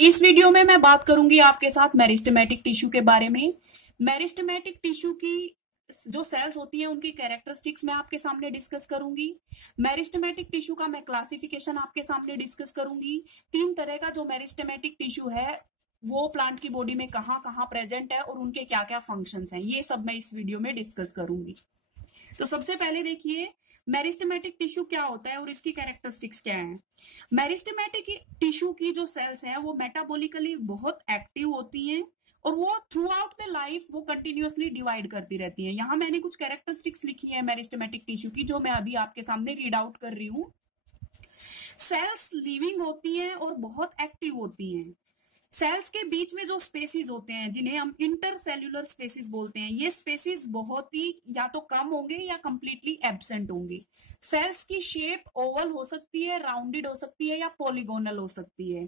इस वीडियो में मैं बात करूंगी आपके साथ मेरिस्टेमेटिक टिश्यू के बारे में। मेरिस्टेमेटिक टिश्यू की जो सेल्स होती हैं उनकी कैरेक्टरिस्टिक्स मैं आपके सामने डिस्कस करूंगी। मेरिस्टेमेटिक टिश्यू का मैं क्लासिफिकेशन आपके सामने डिस्कस करूंगी। 3 तरह का जो मेरिस्टेमेटिक टिश्यू है वो प्लांट की बॉडी में कहाँ कहाँ प्रेजेंट है और उनके क्या क्या फंक्शंस हैं, ये सब मैं इस वीडियो में डिस्कस करूंगी। तो सबसे पहले देखिए मेरिस्टेमेटिक टिश्यू क्या होता है और इसकी कैरेक्टरिस्टिक्स क्या है। मेरिस्टेमेटिक टिश्यू की जो सेल्स हैं वो मेटाबॉलिकली बहुत एक्टिव होती हैं और वो थ्रू आउट द लाइफ वो कंटिन्यूअसली डिवाइड करती रहती हैं। यहाँ मैंने कुछ कैरेक्टरिस्टिक्स लिखी है मेरिस्टेमेटिक टिश्यू की जो मैं अभी आपके सामने रीड आउट कर रही हूँ। सेल्स लिविंग होती हैं और बहुत एक्टिव होती हैं। सेल्स के बीच में जो स्पेसिस होते हैं जिन्हें हम इंटरसेल्यूलर स्पेसिस बोलते हैं, ये स्पेसिस बहुत ही या तो कम होंगे या कंप्लीटली एब्सेंट होंगे। सेल्स की शेप ओवल हो सकती है, राउंडेड हो सकती है या पॉलीगोनल हो सकती है।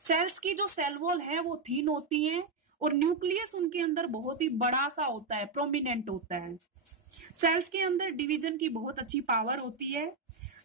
सेल्स की जो सेल वॉल है वो थिन होती है और न्यूक्लियस उनके अंदर बहुत ही बड़ा सा होता है, प्रोमिनेंट होता है। सेल्स के अंदर डिवीजन की बहुत अच्छी पावर होती है।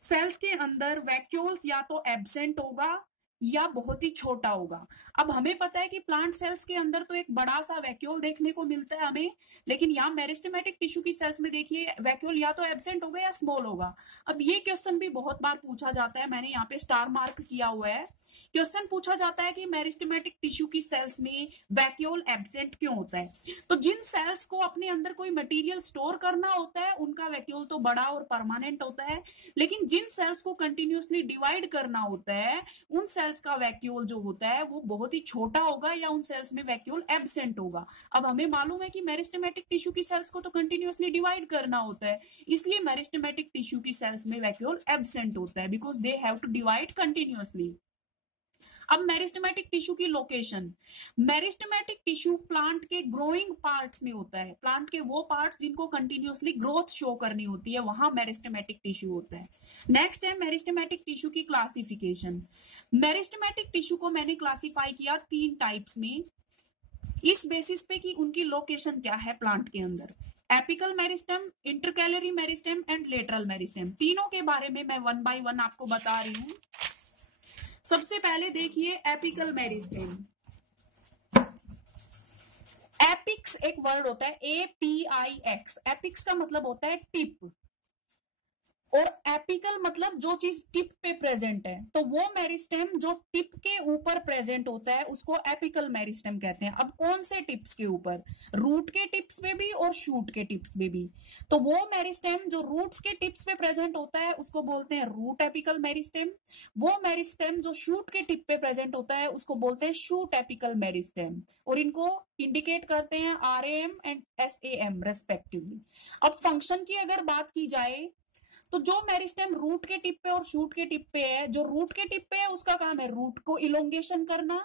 सेल्स के अंदर वैक्यूल्स या तो एब्सेंट होगा या बहुत ही छोटा होगा। अब हमें पता है कि प्लांट सेल्स के अंदर तो एक बड़ा सा वैक्यूल देखने को मिलता है हमें, लेकिन यहाँ मेरिस्टेमेटिक टिश्यू की सेल्स में देखिए वैक्यूल या तो एब्सेंट होगा या स्मॉल होगा। अब ये क्वेश्चन भी बहुत बार पूछा जाता है, मैंने यहाँ पे स्टार मार्क किया हुआ है। क्वेश्चन पूछा जाता है कि मेरिस्टेमेटिक टिश्यू की सेल्स में वैक्यूल एब्सेंट क्यों होता है। तो जिन सेल्स को अपने अंदर कोई मटेरियल स्टोर करना होता है उनका वैक्यूल तो बड़ा और परमानेंट होता है, लेकिन जिन सेल्स को कंटिन्यूअसली डिवाइड करना होता है उन सेल्स का वैक्यूल जो होता है वो बहुत ही छोटा होगा या उन सेल्स में वैक्यूल एब्सेंट होगा। अब हमें मालूम है कि मेरिस्टेमेटिक टिश्यू की सेल्स को तो कंटिन्यूअसली डिवाइड करना होता है, इसलिए मेरिस्टेमेटिक टिश्यू की सेल्स में वैक्यूल एब्सेंट होता है because they have to divide continuously. अब मेरिस्टेमेटिक टिश्यू की लोकेशन, मेरिस्टेमेटिक टिश्यू प्लांट के ग्रोइंग पार्ट्स में होता है। प्लांट के वो पार्ट्स जिनको कंटिन्यूअसली ग्रोथ शो करनी होती है वहां मेरिस्टेमेटिक टिश्यू होता है। नेक्स्ट है मेरिस्टेमेटिक टिश्यू की क्लासिफिकेशन। मेरिस्टेमेटिक टिश्यू को मैंने क्लासिफाई किया 3 टाइप्स में, इस बेसिस पे कि उनकी लोकेशन क्या है प्लांट के अंदर। Apical meristem, intercalary meristem and lateral meristem. तीनों के बारे में मैं 1 बाय 1 आपको बता रही हूं। सबसे पहले देखिए एपिकल मेरिस्टेम। एपिक्स एक वर्ड होता है APIX। एपिक्स का मतलब होता है टिप और एपिकल मतलब जो चीज टिप पे प्रेजेंट है। तो वो मेरिस्टेम जो टिप के ऊपर प्रेजेंट होता है उसको एपिकल मेरिस्टेम कहते हैं। अब कौन से टिप्स के ऊपर? रूट के टिप्स में भी और शूट के टिप्स में भी। तो वो मेरिस्टेम जो रूट्स के टिप्स पे प्रेजेंट होता है उसको बोलते हैं रूट एपिकल मेरिस्टेम। वो मेरिस्टेम जो शूट के टिप पे प्रेजेंट होता है उसको बोलते हैं शूट एपिकल मेरिस्टेम और इनको इंडिकेट करते हैं RAM एंड SAM रेस्पेक्टिवली। अब फंक्शन की अगर बात की जाए तो जो मेरिस्टेम रूट के टिप पे और शूट के टिप पे है, जो रूट के टिप पे है उसका काम है रूट को इलोंगेशन करना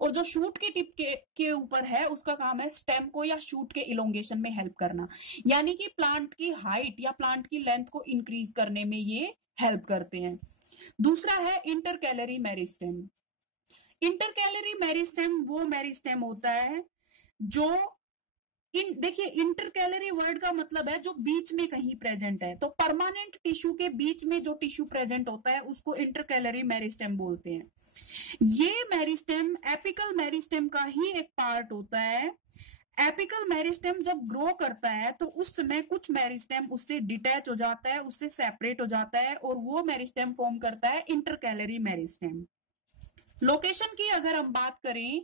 और जो शूट के टिप के ऊपर है उसका काम है स्टेम को या शूट के इलोंगेशन में हेल्प करना, यानी कि प्लांट की हाइट या प्लांट की लेंथ को इंक्रीज करने में ये हेल्प करते हैं। दूसरा है इंटरकैलरी मेरिस्टेम। इंटरकैलरी मेरिस्टेम वो मेरिस्टेम होता है जो देखिए इंटरकैलरी वर्ड का मतलब है जो बीच में कहीं प्रेजेंट है। तो परमानेंट टिश्यू के बीच में जो टिश्यू प्रेजेंट होता है उसको इंटरकैलरी मेरिस्टेम बोलते हैं। ये मेरिस्टेम एपिकल मेरिस्टेम का ही एक पार्ट होता है। एपिकल मेरिस्टेम जब ग्रो करता है तो उस समय कुछ मेरिस्टेम उससे डिटैच हो जाता है, उससे सेपरेट हो जाता है और वो मेरिस्टेम फॉर्म करता है इंटरकैलरी मेरिस्टेम। लोकेशन की अगर हम बात करें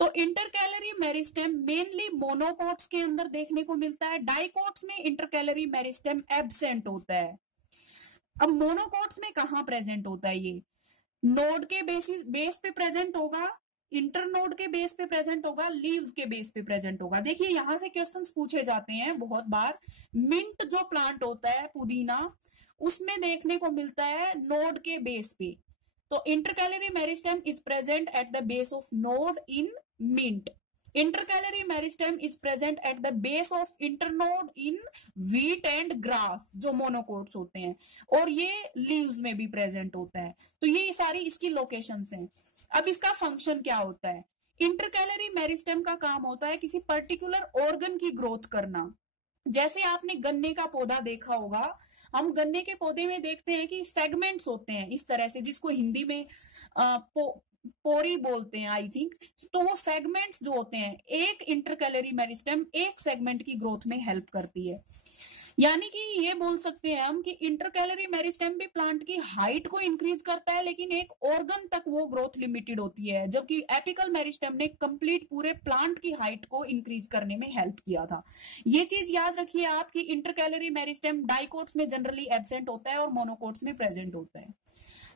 तो इंटरकैलरी मेरिस्टेम मेनली मोनोकोट्स के अंदर देखने को मिलता है। डाइकोट्स में इंटरकैलरी मेरिस्टेम एब्सेंट होता है। अब मोनोकोट्स में कहां प्रेजेंट होता है? ये नोड के बेस पे प्रेजेंट होगा, इंटरनोड के बेस पे प्रेजेंट होगा, लीव्स के बेस पे प्रेजेंट होगा। देखिए यहां से क्वेश्चंस पूछे जाते हैं बहुत बार। मिंट जो प्लांट होता है, पुदीना, उसमें देखने को मिलता है नोड के बेस पे। तो intercalary meristem is present at the base of node in mint. Intercalary meristem is present at the base of internode in wheat and grass जो मोनोकोट्स होते हैं, और ये लीव्स में भी प्रेजेंट होता है। तो ये सारी इसकी लोकेशंस हैं। अब इसका फंक्शन क्या होता है? इंटरकैलरी मेरिस्टेम का काम होता है किसी पर्टिकुलर ऑर्गन की ग्रोथ करना। जैसे आपने गन्ने का पौधा देखा होगा, हम गन्ने के पौधे में देखते हैं कि सेगमेंट्स होते हैं इस तरह से, जिसको हिंदी में पोरी बोलते हैं आई थिंक। तो वो सेगमेंट्स जो होते हैं, एक इंटरकैलरी मेरिस्टेम एक सेगमेंट की ग्रोथ में हेल्प करती है। यानी कि ये बोल सकते हैं हम कि इंटरकैलरी मेरिस्टेम भी प्लांट की हाइट को इंक्रीज करता है, लेकिन एक ऑर्गन तक वो ग्रोथ लिमिटेड होती है, जबकि एपिकल मेरिस्टेम ने कंप्लीट पूरे प्लांट की हाइट को इंक्रीज करने में हेल्प किया था। ये चीज याद रखिए आप कि इंटरकैलरी मेरिस्टेम डाइकोट्स में जनरली एब्सेंट होता है और मोनोकोट्स में प्रेजेंट होता है।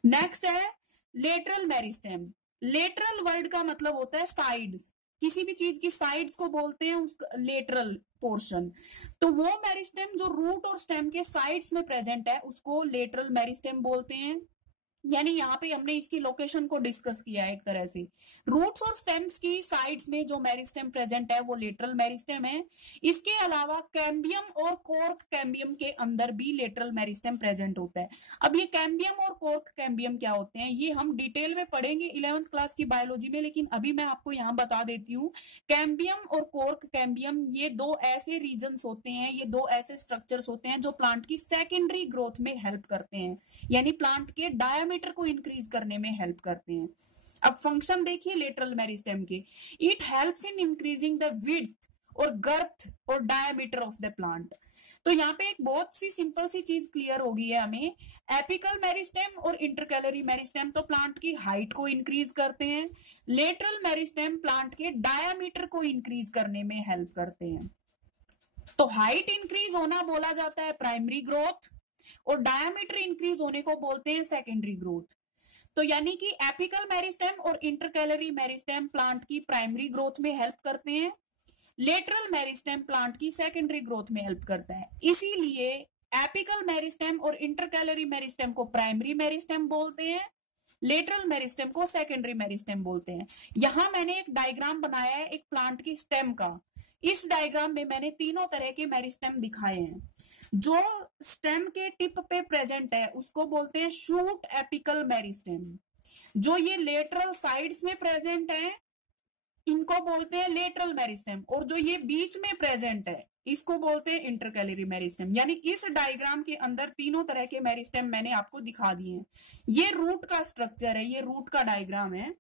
नेक्स्ट है लेटरल मेरिस्टेम। लेटरल वर्ड का मतलब होता है साइड्स, किसी भी चीज की साइड्स को बोलते हैं उसका लेटरल पोर्शन। तो वो मेरिस्टेम जो रूट और स्टेम के साइड्स में प्रेजेंट है उसको लेटरल मेरिस्टेम बोलते हैं। यानी यहाँ पे हमने इसकी लोकेशन को डिस्कस किया है एक तरह से। रूट्स और स्टेम्स की साइड्स में जो मेरिस्टेम प्रेजेंट है वो लेटरल मेरिस्टेम है। इसके अलावा कैम्बियम और कॉर्क कैम्बियम के अंदर भी लेटरल मेरिस्टेम प्रेजेंट होता है। अब ये कैम्बियम और कॉर्क कैम्बियम क्या होते हैं ये हम डिटेल में पढ़ेंगे 11th क्लास की बायोलॉजी में, लेकिन अभी मैं आपको यहाँ बता देती हूँ। कैम्बियम और कॉर्क कैम्बियम ये दो ऐसे रीजन्स होते हैं, ये दो ऐसे स्ट्रक्चर्स होते हैं जो प्लांट की सेकेंडरी ग्रोथ में हेल्प करते हैं, यानी प्लांट के डायमीटर को इंक्रीज करने में हेल्प करते हैं। अब फंक्शन देखिए लेटरल मेरिस्टेम के। It helps in increasing the width और गर्थ और डायमीटर ऑफ द प्लांट। तो यहाँ पे एक बहुत सी सिंपल सी चीज क्लियर हो गई है हमें। एपिकल मेरिस्टेम और इंटरकैलरी मेरिस्टेम तो प्लांट की हाइट को इंक्रीज करते हैं, लेटरल मेरिस्टेम प्लांट के डायमीटर को इंक्रीज करने में हेल्प करते हैं। तो हाइट इंक्रीज होना बोला जाता है प्राइमरी ग्रोथ और डायमीटर इंक्रीज होने को बोलते हैं सेकेंडरी ग्रोथ। तो यानी कि एपिकल मेरिस्टेम और इंटरकैलरी मेरिस्टेम प्लांट की प्राइमरी ग्रोथ में हेल्प करते हैं, लेटरल मेरिस्टेम प्लांट की सेकेंडरी ग्रोथ में हेल्प करता है। इसीलिए एपिकल मेरिस्टेम और इंटरकैलरी मेरिस्टेम को प्राइमरी मेरिस्टेम बोलते हैं, लेटरल मेरिस्टेम को सेकेंडरी मेरिस्टेम बोलते हैं। यहां मैंने एक डायग्राम बनाया है एक प्लांट की स्टेम का। इस डायग्राम में मैंने तीनों तरह के मेरिस्टेम दिखाए हैं। जो स्टेम के टिप पे प्रेजेंट है उसको बोलते हैं शूट एपिकल मेरिस्टेम। जो ये लेटरल साइड्स में प्रेजेंट है इनको बोलते हैं लेटरल मेरिस्टेम, और जो ये बीच में प्रेजेंट है इसको बोलते हैं इंटरकैलरी मेरिस्टेम। यानी इस डायग्राम के अंदर तीनों तरह के मेरिस्टेम मैंने आपको दिखा दिए हैं। ये रूट का स्ट्रक्चर है, ये रूट का डायग्राम है।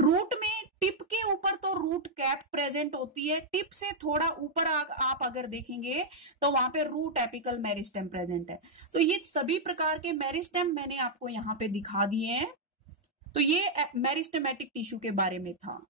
रूट में टिप के ऊपर तो रूट कैप प्रेजेंट होती है, टिप से थोड़ा ऊपर आप अगर देखेंगे तो वहां पे रूट एपिकल मेरिस्टेम प्रेजेंट है। तो ये सभी प्रकार के मेरिस्टेम मैंने आपको यहाँ पे दिखा दिए हैं। तो ये मेरिस्टेमेटिक टिश्यू के बारे में था।